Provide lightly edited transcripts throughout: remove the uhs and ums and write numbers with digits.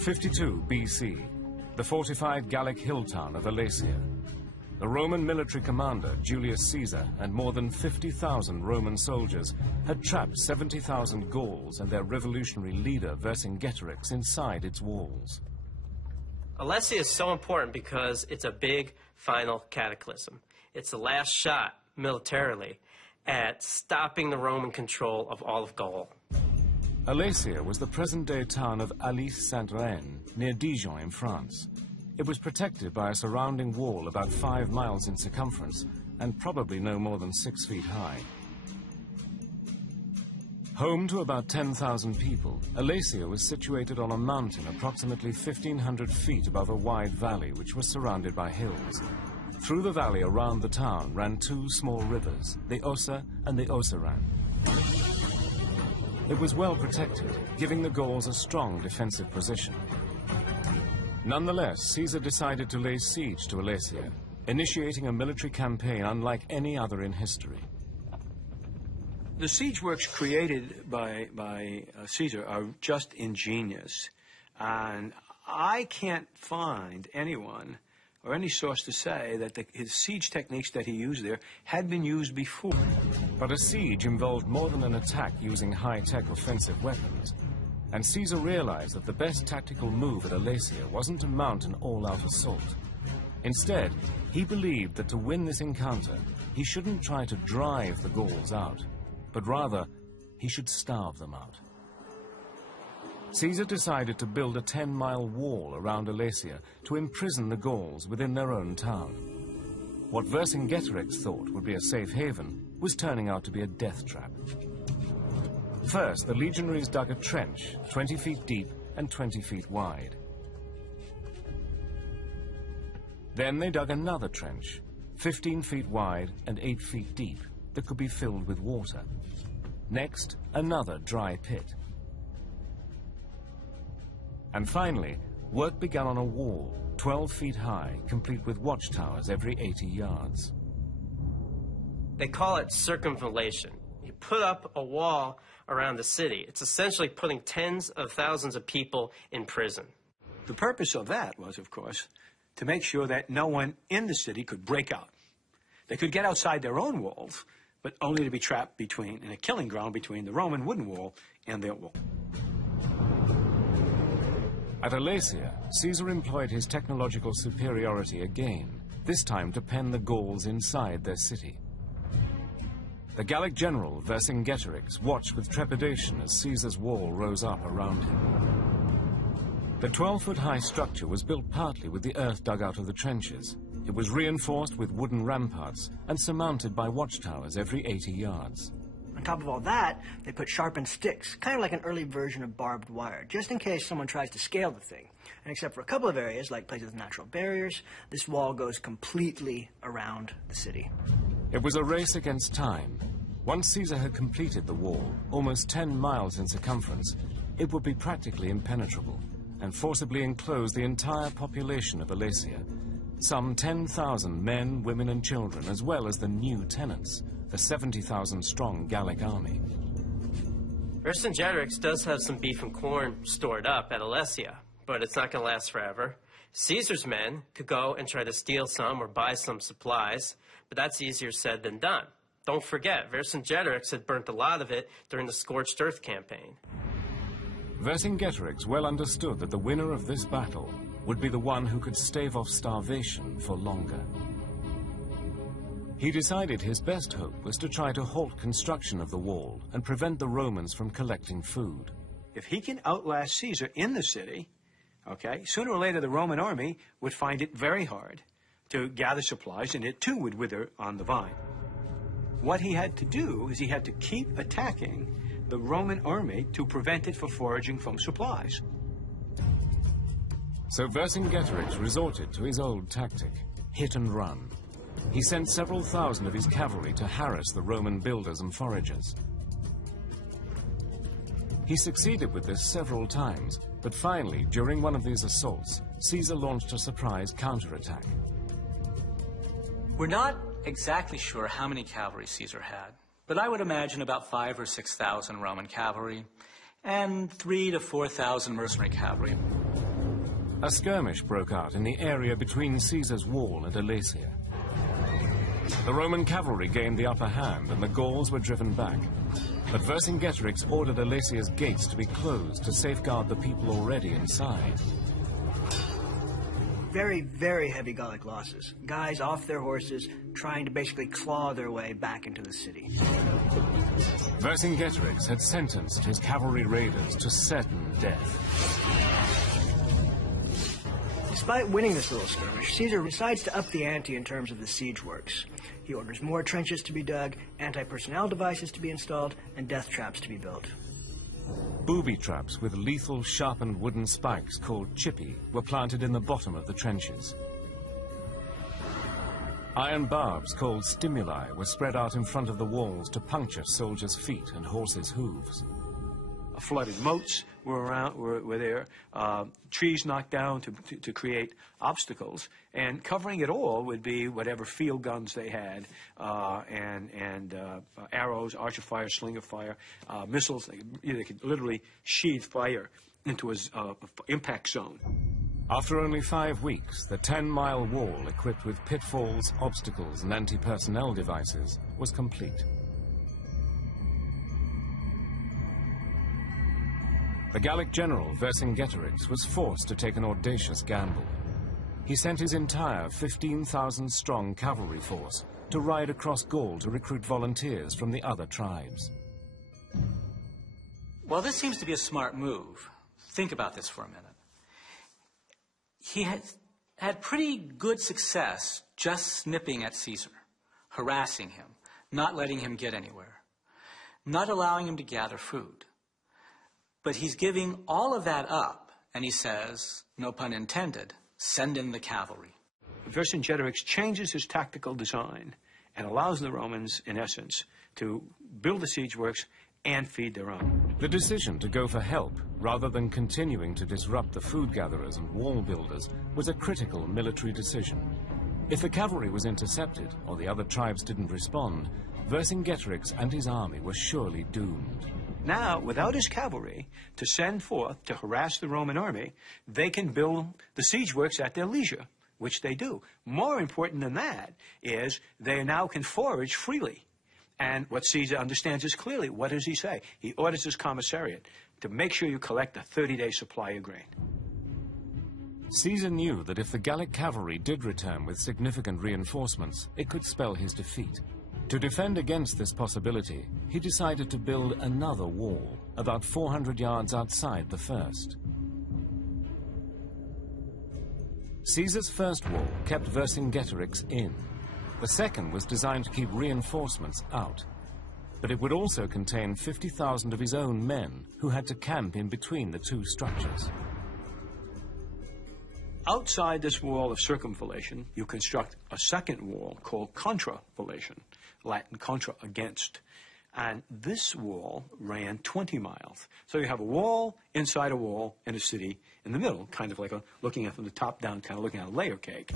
52 BC, the fortified Gallic hill town of Alesia. The Roman military commander, Julius Caesar, and more than 50,000 Roman soldiers had trapped 70,000 Gauls and their revolutionary leader, Vercingetorix, inside its walls. Alesia is so important because it's a big final cataclysm. It's the last shot, militarily, at stopping the Roman control of all of Gaul. Alesia was the present-day town of Alise-Saint-Reine, near Dijon in France. It was protected by a surrounding wall about 5 miles in circumference and probably no more than 6 feet high. Home to about 10,000 people, Alesia was situated on a mountain approximately 1,500 feet above a wide valley which was surrounded by hills. Through the valley around the town ran 2 small rivers, the Ossa and the Osseran. It was well protected, giving the Gauls a strong defensive position. Nonetheless, Caesar decided to lay siege to Alesia, initiating a military campaign unlike any other in history. The siege works created by Caesar are just ingenious, and I can't find anyone or any source to say that his siege techniques that he used there had been used before. But a siege involved more than an attack using high-tech offensive weapons. And Caesar realized that the best tactical move at Alesia wasn't to mount an all-out assault. Instead, he believed that to win this encounter, he shouldn't try to drive the Gauls out, but rather, he should starve them out. Caesar decided to build a 10-mile wall around Alesia to imprison the Gauls within their own town. What Vercingetorix thought would be a safe haven was turning out to be a death trap. First, the legionaries dug a trench 20 feet deep and 20 feet wide. Then they dug another trench, 15 feet wide and 8 feet deep, that could be filled with water. Next, another dry pit. And finally, work began on a wall, 12 feet high, complete with watchtowers every 80 yards. They call it circumvallation. You put up a wall around the city. It's essentially putting tens of thousands of people in prison. The purpose of that was, of course, to make sure that no one in the city could break out. They could get outside their own walls, but only to be trapped in a killing ground between the Roman wooden wall and their wall. At Alesia, Caesar employed his technological superiority again, this time to pen the Gauls inside their city. The Gallic general, Vercingetorix, watched with trepidation as Caesar's wall rose up around him. The 12-foot-high structure was built partly with the earth dug out of the trenches. It was reinforced with wooden ramparts and surmounted by watchtowers every 80 yards. On top of all that, they put sharpened sticks, kind of like an early version of barbed wire, just in case someone tries to scale the thing. And except for a couple of areas, like places with natural barriers, this wall goes completely around the city. It was a race against time. Once Caesar had completed the wall, almost 10 miles in circumference, it would be practically impenetrable and forcibly enclose the entire population of Alesia. Some 10,000 men, women and children, as well as the new tenants, the 70,000-strong Gallic army. Vercingetorix does have some beef and corn stored up at Alesia, but it's not going to last forever. Caesar's men could go and try to steal some or buy some supplies, but that's easier said than done. Don't forget, Vercingetorix had burnt a lot of it during the Scorched Earth campaign. Vercingetorix well understood that the winner of this battle would be the one who could stave off starvation for longer. He decided his best hope was to try to halt construction of the wall and prevent the Romans from collecting food. If he can outlast Caesar in the city, okay, sooner or later the Roman army would find it very hard to gather supplies, and it too would wither on the vine. What he had to do is he had to keep attacking the Roman army to prevent it from foraging from supplies. So Vercingetorix resorted to his old tactic, hit and run. He sent several thousand of his cavalry to harass the Roman builders and foragers. He succeeded with this several times, but finally, during one of these assaults, Caesar launched a surprise counterattack. We're not exactly sure how many cavalry Caesar had, but I would imagine about 5,000 or 6,000 Roman cavalry and 3,000 to 4,000 mercenary cavalry. A skirmish broke out in the area between Caesar's wall and Alesia. The Roman cavalry gained the upper hand and the Gauls were driven back. But Vercingetorix ordered Alesia's gates to be closed to safeguard the people already inside. Very, very heavy Gallic losses. Guys off their horses, trying to basically claw their way back into the city. Vercingetorix had sentenced his cavalry raiders to certain death. Despite winning this little skirmish, Caesar decides to up the ante in terms of the siege works. He orders more trenches to be dug, anti-personnel devices to be installed, and death traps to be built. Booby traps with lethal sharpened wooden spikes called chippy were planted in the bottom of the trenches. Iron barbs called stimuli were spread out in front of the walls to puncture soldiers' feet and horses' hooves. Flooded moats were there, trees knocked down to create obstacles, and covering it all would be whatever field guns they had, and arrows, arch of fire, sling of fire, missiles. They could literally sheathe fire into an impact zone. After only 5 weeks, the 10-mile wall, equipped with pitfalls, obstacles, and anti-personnel devices, was complete. The Gallic general Vercingetorix was forced to take an audacious gamble. He sent his entire 15,000-strong cavalry force to ride across Gaul to recruit volunteers from the other tribes. Well, this seems to be a smart move. Think about this for a minute. He had pretty good success just snipping at Caesar, harassing him, not letting him get anywhere, not allowing him to gather food. But he's giving all of that up, and he says, no pun intended, send in the cavalry. Vercingetorix changes his tactical design and allows the Romans, in essence, to build the siege works and feed their own. The decision to go for help, rather than continuing to disrupt the food gatherers and wall builders, was a critical military decision. If the cavalry was intercepted, or the other tribes didn't respond, Vercingetorix and his army were surely doomed. Now, without his cavalry to send forth to harass the Roman army, they can build the siege works at their leisure, which they do. More important than that is they now can forage freely. And what Caesar understands is clearly, what does he say? He orders his commissariat to make sure you collect a 30-day supply of grain. Caesar knew that if the Gallic cavalry did return with significant reinforcements, it could spell his defeat. To defend against this possibility, he decided to build another wall, about 400 yards outside the first. Caesar's first wall kept Vercingetorix in. The second was designed to keep reinforcements out. But it would also contain 50,000 of his own men, who had to camp in between the two structures. Outside this wall of circumvallation, you construct a second wall called contravallation, Latin contra, against. And this wall ran 20 miles. So you have a wall inside a wall in a city in the middle, kind of like looking at from the top down, kind of looking at a layer cake.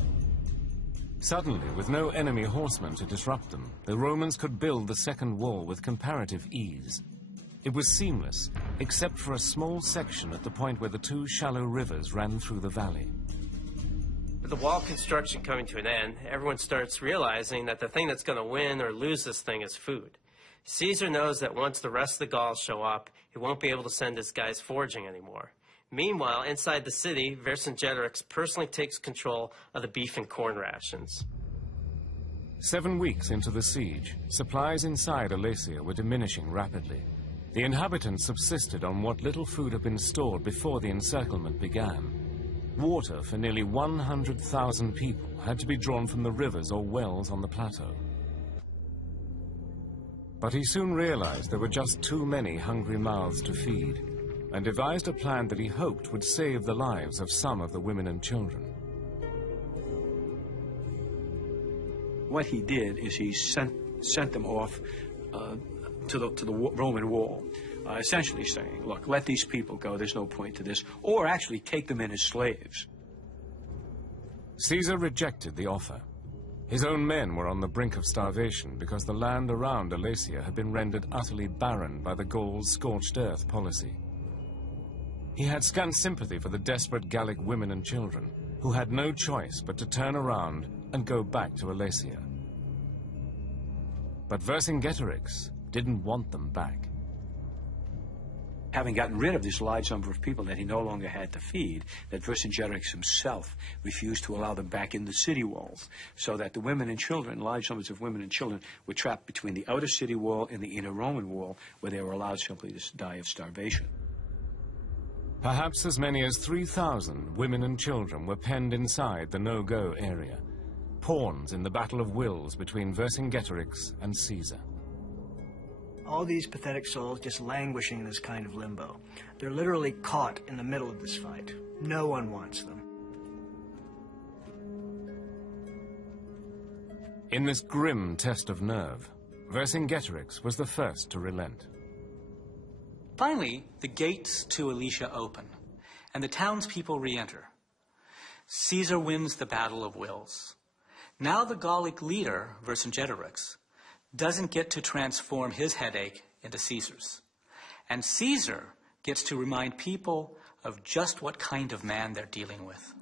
Suddenly, with no enemy horsemen to disrupt them, the Romans could build the second wall with comparative ease. It was seamless, except for a small section at the point where the two shallow rivers ran through the valley. With the wall construction coming to an end, everyone starts realizing that the thing that's going to win or lose this thing is food. Caesar knows that once the rest of the Gauls show up, he won't be able to send his guys foraging anymore. Meanwhile, inside the city, Vercingetorix personally takes control of the beef and corn rations. 7 weeks into the siege, supplies inside Alesia were diminishing rapidly. The inhabitants subsisted on what little food had been stored before the encirclement began. Water for nearly 100,000 people had to be drawn from the rivers or wells on the plateau. But he soon realized there were just too many hungry mouths to feed, and devised a plan that he hoped would save the lives of some of the women and children. What he did is he sent them off to the Roman wall, essentially saying, look, let these people go, there's no point to this, or actually take them in as slaves. Caesar rejected the offer. His own men were on the brink of starvation because the land around Alesia had been rendered utterly barren by the Gauls' scorched earth policy. He had scant sympathy for the desperate Gallic women and children, who had no choice but to turn around and go back to Alesia. But Vercingetorix didn't want them back. Having gotten rid of this large number of people that he no longer had to feed, that Vercingetorix himself refused to allow them back in the city walls, so that the women and children, large numbers of women and children, were trapped between the outer city wall and the inner Roman wall, where they were allowed simply to die of starvation. Perhaps as many as 3,000 women and children were penned inside the no-go area, pawns in the battle of wills between Vercingetorix and Caesar. All these pathetic souls just languishing in this kind of limbo. They're literally caught in the middle of this fight. No one wants them. In this grim test of nerve, Vercingetorix was the first to relent. Finally, the gates to Alesia open, and the townspeople re-enter. Caesar wins the Battle of Wills. Now the Gallic leader, Vercingetorix, doesn't get to transform his headache into Caesar's. And Caesar gets to remind people of just what kind of man they're dealing with.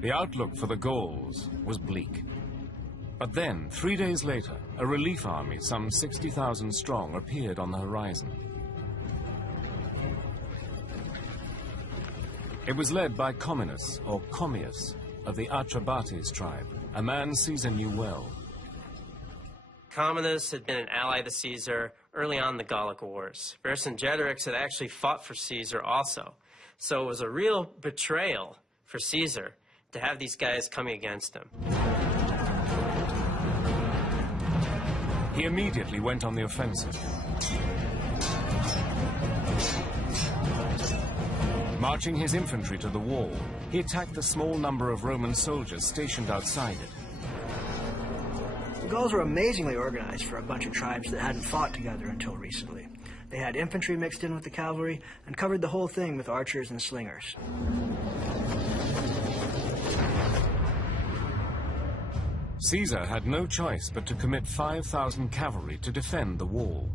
The outlook for the Gauls was bleak. But then, 3 days later, a relief army, some 60,000 strong, appeared on the horizon. It was led by Comminus, or Commius, of the Atrebates tribe, a man Caesar knew well. Comminus had been an ally to Caesar early on in the Gallic Wars. Vercingetorix had actually fought for Caesar also. So it was a real betrayal for Caesar to have these guys coming against him. He immediately went on the offensive. Marching his infantry to the wall, he attacked the small number of Roman soldiers stationed outside it. The Gauls were amazingly organized for a bunch of tribes that hadn't fought together until recently. They had infantry mixed in with the cavalry and covered the whole thing with archers and slingers. Caesar had no choice but to commit 5,000 cavalry to defend the wall.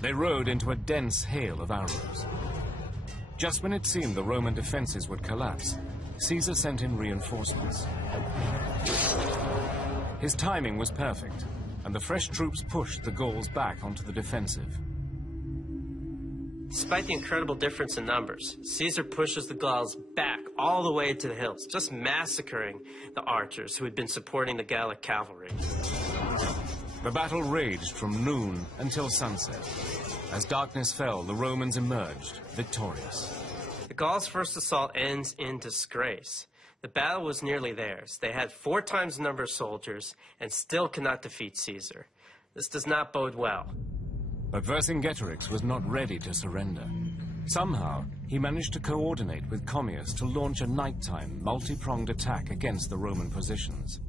They rode into a dense hail of arrows. Just when it seemed the Roman defenses would collapse, Caesar sent in reinforcements. His timing was perfect, and the fresh troops pushed the Gauls back onto the defensive. Despite the incredible difference in numbers, Caesar pushes the Gauls back all the way to the hills, just massacring the archers who had been supporting the Gallic cavalry. The battle raged from noon until sunset. As darkness fell, the Romans emerged, victorious. The Gauls' first assault ends in disgrace. The battle was nearly theirs. They had 4 times the number of soldiers and still could not defeat Caesar. This does not bode well. But Vercingetorix was not ready to surrender. Somehow, he managed to coordinate with Commius to launch a nighttime, multi-pronged attack against the Roman positions.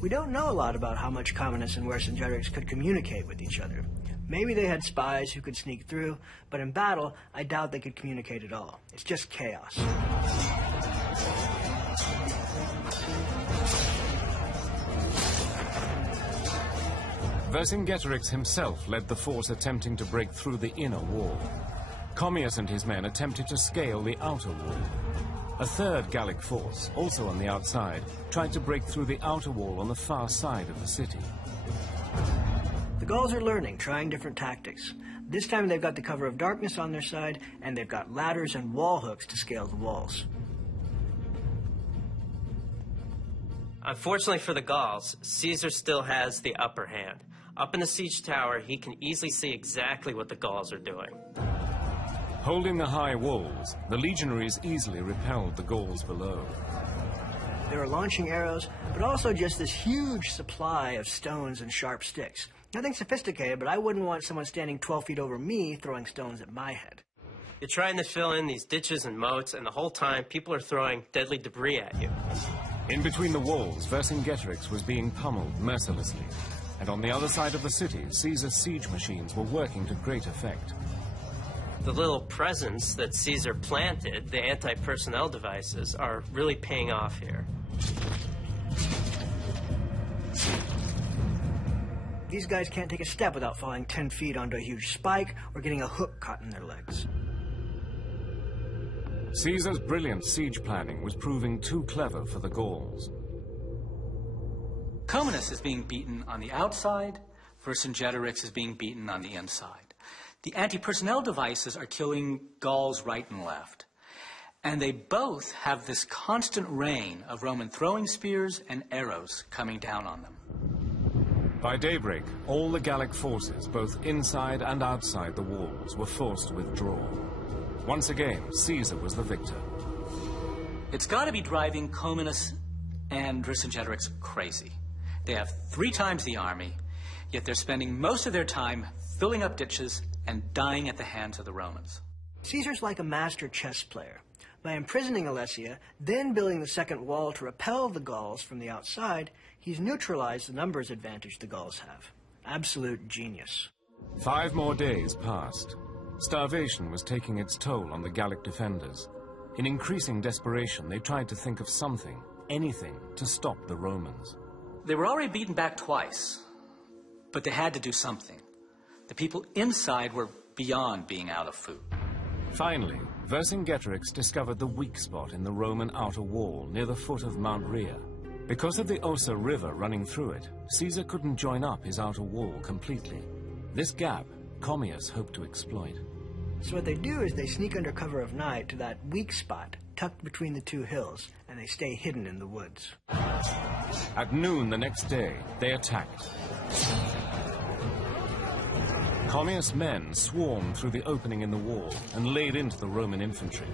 We don't know a lot about how much Comminus and Vercingetorix could communicate with each other. Maybe they had spies who could sneak through, but in battle, I doubt they could communicate at all. It's just chaos. Vercingetorix himself led the force attempting to break through the inner wall. Commius and his men attempted to scale the outer wall. A third Gallic force, also on the outside, tried to break through the outer wall on the far side of the city. The Gauls are learning, trying different tactics. This time they've got the cover of darkness on their side, and they've got ladders and wall hooks to scale the walls. Unfortunately for the Gauls, Caesar still has the upper hand. Up in the siege tower, he can easily see exactly what the Gauls are doing. Holding the high walls, the legionaries easily repelled the Gauls below. They were launching arrows, but also just this huge supply of stones and sharp sticks. Nothing sophisticated, but I wouldn't want someone standing 12 feet over me throwing stones at my head. You're trying to fill in these ditches and moats, and the whole time people are throwing deadly debris at you. In between the walls, Vercingetorix was being pummeled mercilessly. And on the other side of the city, Caesar's siege machines were working to great effect. The little presents that Caesar planted, the anti-personnel devices, are really paying off here. These guys can't take a step without falling 10 feet onto a huge spike or getting a hook caught in their legs. Caesar's brilliant siege planning was proving too clever for the Gauls. Comnenus is being beaten on the outside, Vercingetorix is being beaten on the inside. The anti-personnel devices are killing Gauls right and left. And they both have this constant rain of Roman throwing spears and arrows coming down on them. By daybreak, all the Gallic forces, both inside and outside the walls, were forced to withdraw. Once again, Caesar was the victor. It's got to be driving Comnenus and Vercingetorix crazy. They have 3 times the army, yet they're spending most of their time filling up ditches and dying at the hands of the Romans. Caesar's like a master chess player. By imprisoning Alesia, then building the second wall to repel the Gauls from the outside, he's neutralized the numbers advantage the Gauls have. Absolute genius. 5 more days passed. Starvation was taking its toll on the Gallic defenders. In increasing desperation, they tried to think of something, anything, to stop the Romans. They were already beaten back twice, but they had to do something. The people inside were beyond being out of food. Finally, Vercingetorix discovered the weak spot in the Roman outer wall near the foot of Mount Rhea. Because of the Ossa River running through it, Caesar couldn't join up his outer wall completely. This gap, Commius hoped to exploit. So what they do is they sneak under cover of night to that weak spot tucked between the 2 hills, and they stay hidden in the woods. At noon the next day, they attacked. Commius' men swarmed through the opening in the wall and laid into the Roman infantry.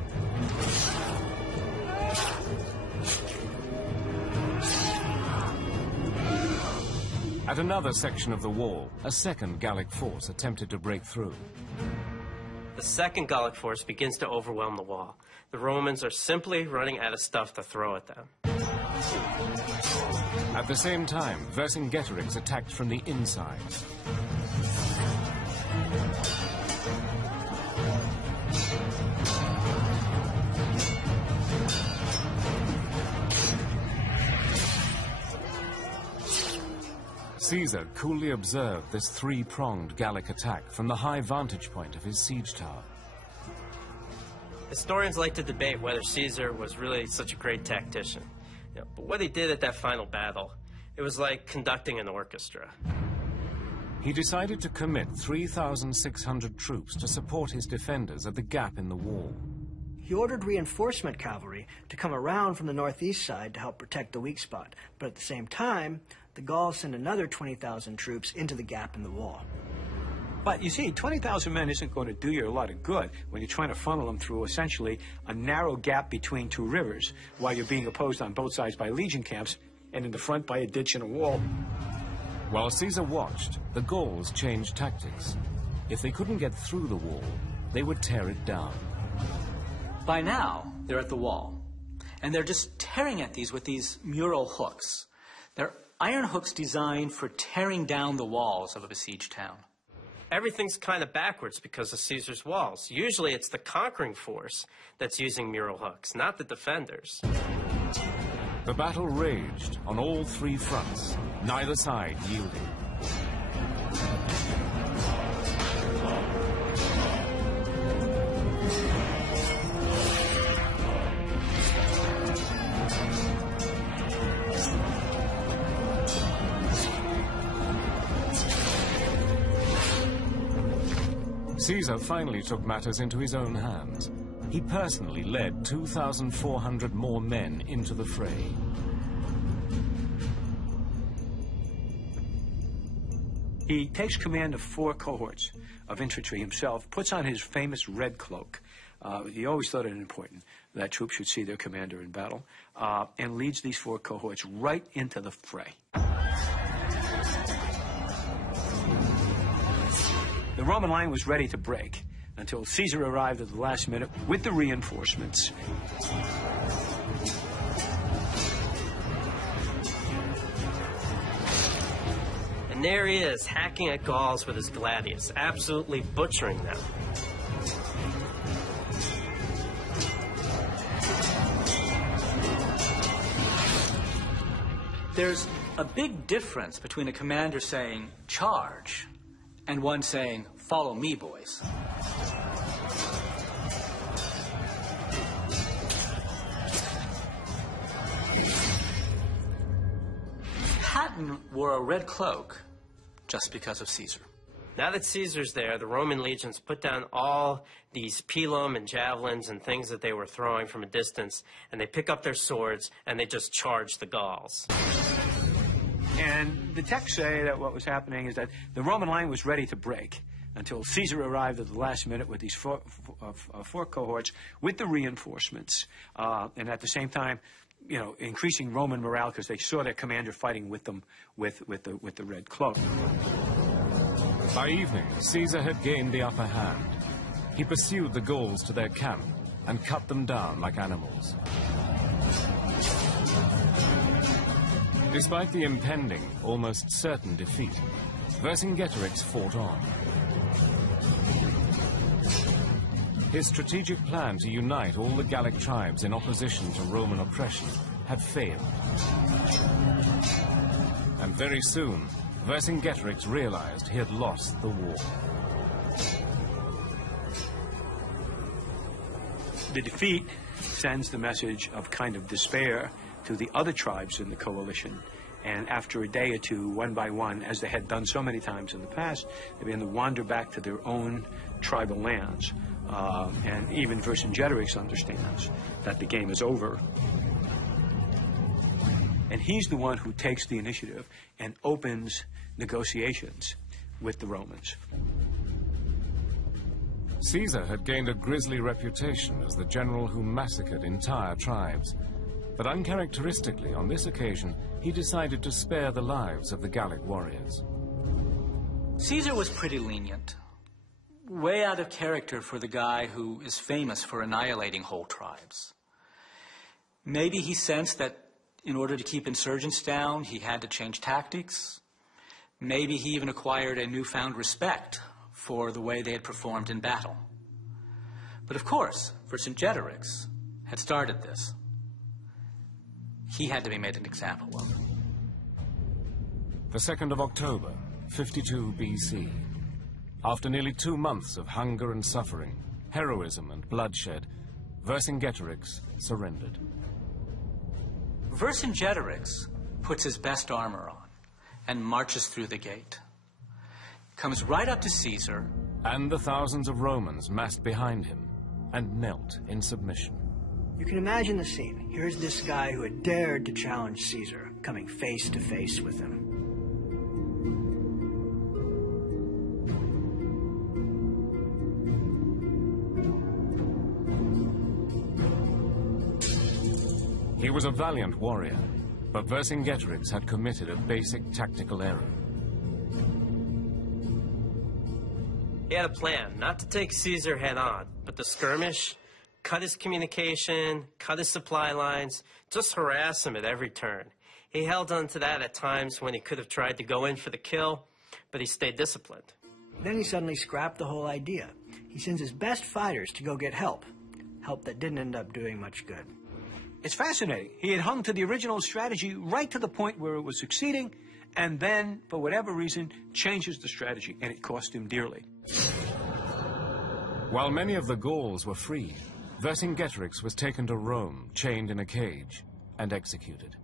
At another section of the wall, a second Gallic force attempted to break through. The second Gallic force begins to overwhelm the wall. The Romans are simply running out of stuff to throw at them. At the same time, Vercingetorix attacked from the inside. Caesar coolly observed this 3-pronged Gallic attack from the high vantage point of his siege tower. Historians like to debate whether Caesar was really such a great tactician. But what he did at that final battle, it was like conducting an orchestra. He decided to commit 3,600 troops to support his defenders at the gap in the wall. He ordered reinforcement cavalry to come around from the northeast side to help protect the weak spot. But at the same time, the Gauls sent another 20,000 troops into the gap in the wall. But you see, 20,000 men isn't going to do you a lot of good when you're trying to funnel them through essentially a narrow gap between 2 rivers while you're being opposed on both sides by legion camps and in the front by a ditch and a wall. While Caesar watched, the Gauls changed tactics. If they couldn't get through the wall, they would tear it down. By now, they're at the wall, and they're just tearing at these with these mural hooks. They're iron hooks designed for tearing down the walls of a besieged town. Everything's kind of backwards because of Caesar's walls. Usually it's the conquering force that's using mural hooks, not the defenders. The battle raged on all 3 fronts, neither side yielding. Caesar finally took matters into his own hands. He personally led 2,400 more men into the fray. He takes command of 4 cohorts of infantry himself, puts on his famous red cloak. He always thought it important that troops should see their commander in battle, and leads these 4 cohorts right into the fray. The Roman line was ready to break until Caesar arrived at the last minute with the reinforcements. And there he is, hacking at Gauls with his gladius, absolutely butchering them. There's a big difference between a commander saying, "Charge," and one saying, "Follow me, boys." Spartan wore a red cloak just because of Caesar. Now that Caesar's there, the Roman legions put down all these pilum and javelins and things that they were throwing from a distance, and they pick up their swords, and they just charge the Gauls. And the texts say that what was happening is that the Roman line was ready to break until Caesar arrived at the last minute with these four cohorts with the reinforcements, and at the same time, you know, increasing Roman morale because they saw their commander fighting with them with the red cloak. By evening, Caesar had gained the upper hand. He pursued the Gauls to their camp and cut them down like animals. Despite the impending, almost certain defeat, Vercingetorix fought on. His strategic plan to unite all the Gallic tribes in opposition to Roman oppression had failed. And very soon, Vercingetorix realized he had lost the war. The defeat sends the message of kind of despair to the other tribes in the coalition. And after a day or two, one by one, as they had done so many times in the past, they began to wander back to their own tribal lands. And even Vercingetorix understands that the game is over. And he's the one who takes the initiative and opens negotiations with the Romans. Caesar had gained a grisly reputation as the general who massacred entire tribes. But uncharacteristically, on this occasion, he decided to spare the lives of the Gallic warriors. Caesar was pretty lenient. Way out of character for the guy who is famous for annihilating whole tribes. Maybe he sensed that in order to keep insurgents down, he had to change tactics. Maybe he even acquired a newfound respect for the way they had performed in battle. But of course, Vercingetorix had started this. He had to be made an example of. The 2nd of October, 52 BC. After nearly 2 months of hunger and suffering, heroism and bloodshed, Vercingetorix surrendered. Vercingetorix puts his best armor on and marches through the gate. Comes right up to Caesar. And the thousands of Romans massed behind him and knelt in submission. You can imagine the scene. Here's this guy who had dared to challenge Caesar, coming face to face with him. He was a valiant warrior, but Vercingetorix had committed a basic tactical error. He had a plan, not to take Caesar head-on, but to skirmish, cut his communication, cut his supply lines, just harass him at every turn. He held on to that at times when he could have tried to go in for the kill, but he stayed disciplined. Then he suddenly scrapped the whole idea. He sends his best fighters to go get help. Help that didn't end up doing much good. It's fascinating. He had hung to the original strategy right to the point where it was succeeding, and then, for whatever reason, changes the strategy, and it cost him dearly. While many of the Gauls were freed, Vercingetorix was taken to Rome, chained in a cage, and executed.